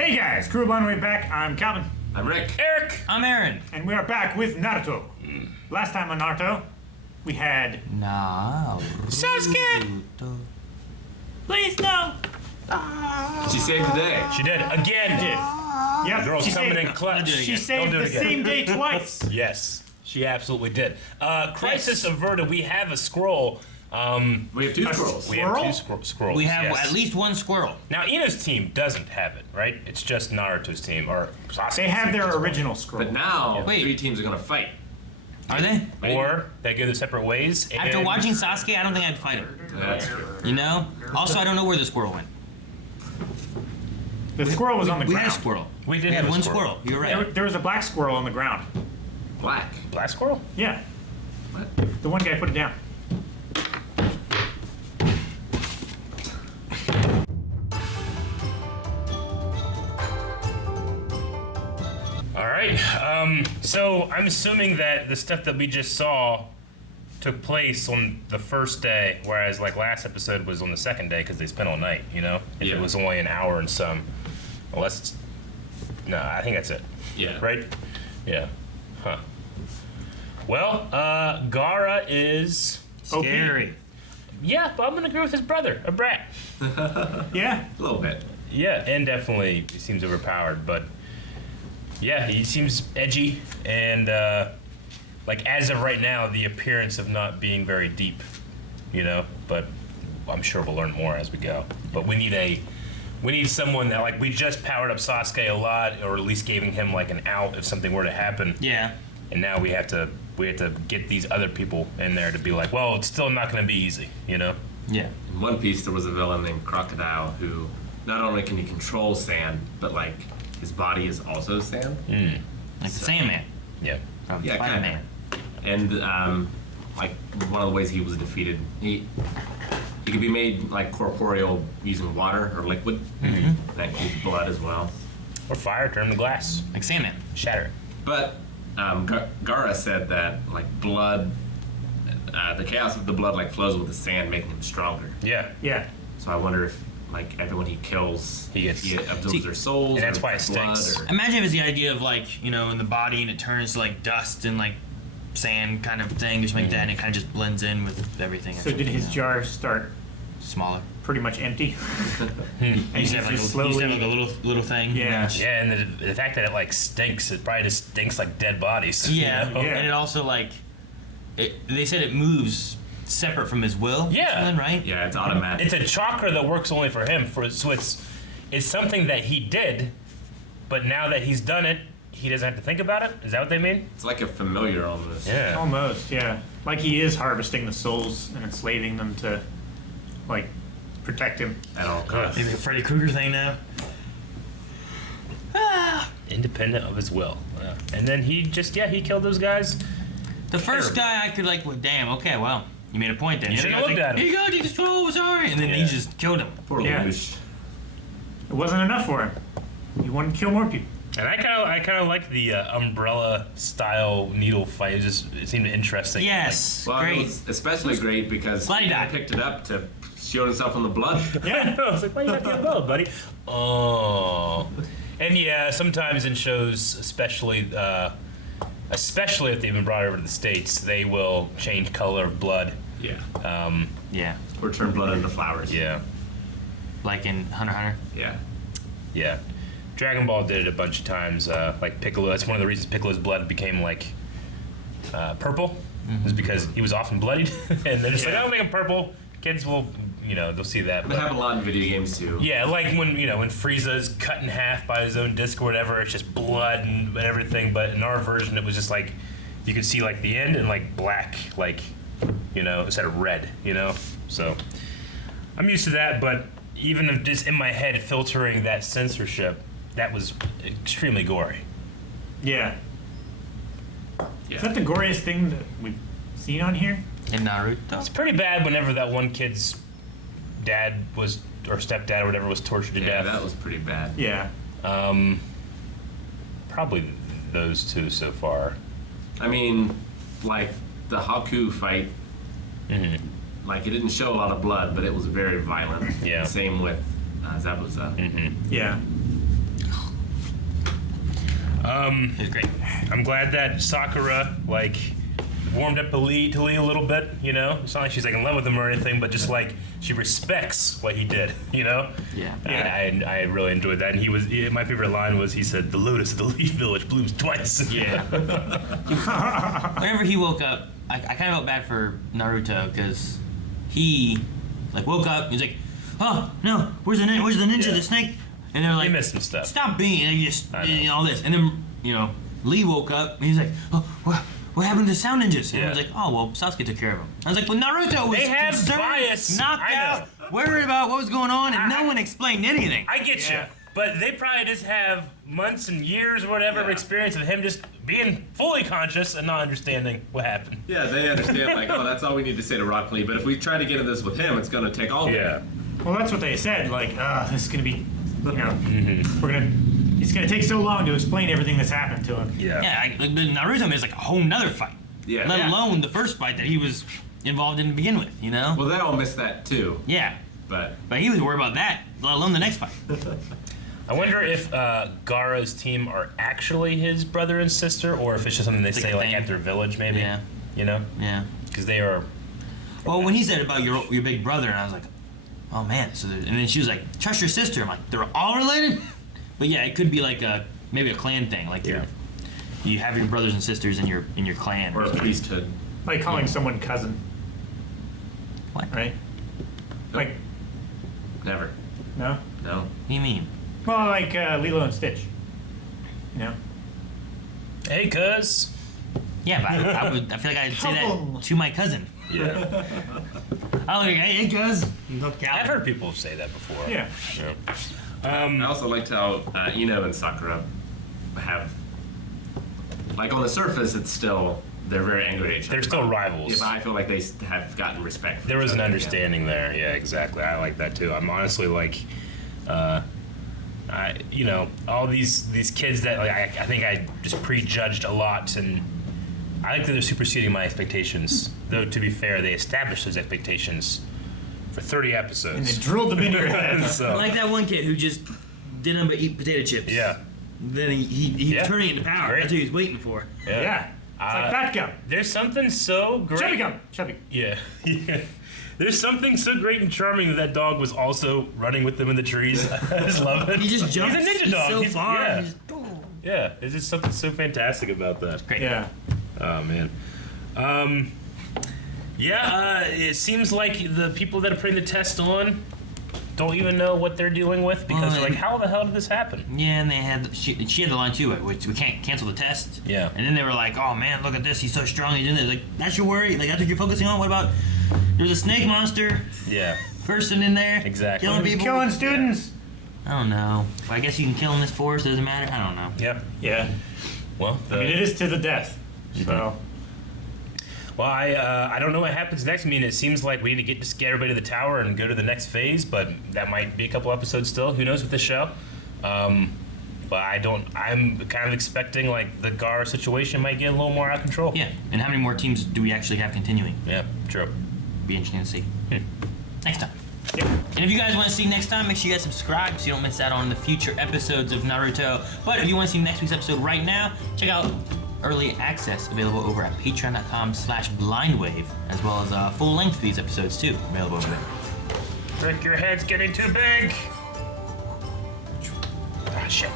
Hey guys, Crew of On Way Back. I'm Calvin. I'm Rick. Eric! I'm Aaron. And we are back with Naruto. Last time on Naruto, we had... Sasuke! Please no! She saved the day. She did. Again. Did. Yep, Girl's she coming saved, in clutch. she saved the same day twice. Yes, she absolutely did. Crisis averted. We have a scroll. We have two scrolls. We have two scrolls. We have yes. at least one squirrel. Now, Ino's team doesn't have it, right? It's just Naruto's team, or Sasuke's They have team their as well. original scroll. But now, Wait. 3 teams are going to fight. Are they? Or they go their separate ways. After and- watching Sasuke, I don't think I'd fight her. That's true. You know? Also, I don't know where the squirrel went. The squirrel was on the We ground. had a squirrel. We did We have had a one squirrel. squirrel. You're right. There was a black squirrel on the ground. Black. Black squirrel? Yeah, What? the one guy put it down. All right. So I'm assuming that the stuff that we just saw took place on the first day, whereas like last episode was on the second day because they spent all night. You know, if Yeah. it was only an hour and some. Unless, no, I think that's it. Yeah. Right? Yeah. Huh. Well, Gaara is Scary. yeah, but I'm gonna agree with his brother, a brat. Yeah, A little bit. Yeah, and definitely he seems overpowered, but yeah, he seems edgy and like as of right now, the appearance of not being very deep, you know. But I'm sure we'll learn more as we go. But we need someone that like we just powered up Sasuke a lot, or at least giving him like an out if something were to happen. Yeah. And now we have to get these other people in there to be like, well, it's still not going to be easy, you know. Yeah. In One Piece, there was a villain named Crocodile who not only can he control sand, but like his body is also sand. Like the Sandman. Yeah. From Yeah, Spider-Man. And like one of the ways he was defeated, he could be made like corporeal using water or liquid. That includes blood as well. Or fire, turn him to glass, Like Sandman. shatter it. But Gaara said that like blood, the chaos of the blood like flows with the sand, making him stronger. Yeah. yeah. So I wonder if like everyone he kills, He gets- he absorbs See, their souls. and that's or why it blood stinks. or- Imagine if it's the idea of like, you know, in the body and it turns to like dust and like sand kind of thing or something like that, and it kind of just blends in with everything. So did his jar start Smaller. pretty much empty? He And used he's to have like, just he used to slowly... have like a little thing. Yeah. Yeah, and the fact that it like stinks, it probably just stinks like dead bodies. Yeah, you know? Yeah. and it also like, they said it moves separate from his will. or Yeah. something, right? Yeah, it's automatic. It's a chakra that works only for him. So it's something that he did, but now that he's done it, he doesn't have to think about it. Is that what they mean? It's like a familiar almost. Yeah. Almost, yeah. Like he is harvesting the souls and enslaving them to, like, protect him. At all costs. Maybe a Freddy Krueger thing now. Independent of his will. Yeah. And then he killed those guys. The first guy I could like, well, damn, okay, well, you made a point then. You The should've other guy's looked at him. Here you go, take this control, sorry. And then he Yeah. just killed him. Poor Yeah. Lelouch. It wasn't enough for him. He wanted to kill more people. And I kind of like the umbrella style needle fight. It seemed interesting. Yes, Well, great. it was especially great because Bloody he die. picked it up to shield himself from the blood. Yeah. I was like, why you got the umbrella, buddy? Oh. And yeah, sometimes in shows, especially if they've been brought over to the States, they will change color of blood. Yeah. Yeah, Or turn blood into flowers. Yeah. like in Hunter x Hunter. Yeah. Yeah. Dragon Ball did it a bunch of times. Like Piccolo, that's one of the reasons Piccolo's blood became like purple, is because he was often bloodied. And they're just like, Yeah. oh, make him purple. Kids will, they'll see that. They have a lot in video games too. Yeah, like when Frieza's cut in half by his own disc or whatever, it's just blood and everything. But in our version, it was just like you could see like the end and like black, like instead of red. So I'm used to that. But even if just in my head filtering that censorship, that was extremely gory. Yeah. Yeah. Is that the goriest thing that we've seen on here? In Naruto. It's pretty bad whenever that one kid's dad was or stepdad or whatever was tortured to Yeah, death. that was pretty bad. Yeah. Probably those two so far. I mean, like the Haku fight, like it didn't show a lot of blood, but it was very violent. Yeah. Same with Zabuza. Yeah. It was great. I'm glad that Sakura like warmed up to Lee a little bit. You know, it's not like she's like in love with him or anything, but just like she respects what he did. You know. Yeah. I really enjoyed that, and my favorite line was he said, "The lotus of the Leaf Village blooms twice." Yeah. Whenever he woke up, I kind of felt bad for Naruto because he like woke up. He's like, "Oh no, where's the ninja, Yeah. the snake?" And they're like, He missed some stuff. "Stop being," and I know. all this. And then Lee woke up and he's like, "Oh, what happened to the sound ninjas?" And I was Yeah. like, "Oh well, Sasuke took care of him." I was like, "Well, Naruto was They have concerned, bias. knocked I know. out, worried about what was going on, and no one explained anything." I get you, but they probably just have months and years or whatever of experience of him just being fully conscious and not understanding what happened. Yeah, they understand, like, oh, that's all we need to say to Rock Lee, but if we try to get into this with him, it's going to take all day. Yeah. Well, that's what they said. Like, this is gonna be, it's gonna take so long to explain everything that's happened to him. Yeah. Yeah, but Naruto missed like a whole nother fight. Yeah. Let Yeah. alone the first fight that he was involved in to begin with, you know? Well, they all missed that, too, Yeah. but... But he was worried about that, let alone the next fight. I wonder if Gaara's team are actually his brother and sister, or if it's just something they like say a like thing. at their village, maybe. Yeah. You know, Yeah. because they are. Well, when he said about your big brother, and I was like, oh man. And then she was like, trust your sister. I'm like, they're all related? But yeah, it could be like maybe a clan thing. Like you have your brothers and sisters in your clan. Or a priesthood. Like calling someone cousin, What? right? Like, Never. no? No. What do you mean? Well, like Lilo and Stitch. You know? Hey, cuz. Yeah, but I feel like I'd say Couple. that to my cousin. Yeah. I was like, hey, cuz. I've heard people say that before. Yeah. I also liked how Ino and Sakura have, like, on the surface, it's still, they're very angry at each other. They're still rivals. Yeah, but I feel like they have gotten respect. For There each was an other again. understanding there. Yeah, exactly. I like that too. I'm honestly like, all these kids that like I think I just prejudged a lot, and I think that they're superseding my expectations. Though to be fair, they established those expectations for 30 And they episodes. drilled them into your head. So, Like that one kid who just didn't but eat potato chips. yeah, Then he Yeah. turned it into power. Great. That's what he was waiting for. Yeah. It's like fat gum. There's something so great. Chubby gum. Chubby. Yeah. Yeah. There's something so great and charming that dog was also running with them in the trees. I just love it. He just jumps. He's a ninja He's dog. so far. Yeah. He's just, Yeah, there's just something so fantastic about that. great. Yeah. Oh man. It seems like the people that are putting the test on don't even know what they're dealing with because they're like, how the hell did this happen? Yeah, and she had the line too, which we can't cancel the test. Yeah. And then they were like, oh man, look at this, he's so strong, he's in there. Like, that's your worry? Like, that's what you're focusing on? What about, there's a snake monster Yeah, person in there. Exactly. Killing He's people. killing students. I don't know. Well, I guess you can kill in this forest, doesn't matter. I don't know. yeah. Yeah. Well, I mean, it is to the death. So. well, I don't know what happens next. I mean, it seems like we need to just get everybody to the tower and go to the next phase, but that might be a couple episodes still. Who knows with this show? But I'm kind of expecting like the Gaara situation might get a little more out of control. Yeah. And how many more teams do we actually have continuing? Yeah, true. Be interesting to see. Next time. Yep. And if you guys want to see next time, make sure you guys subscribe so you don't miss out on the future episodes of Naruto. But if you want to see next week's episode right now, check out early access available over at patreon.com/blindwave, as well as full length of these episodes too available over there. Rick, your head's getting too big. Ah, shit.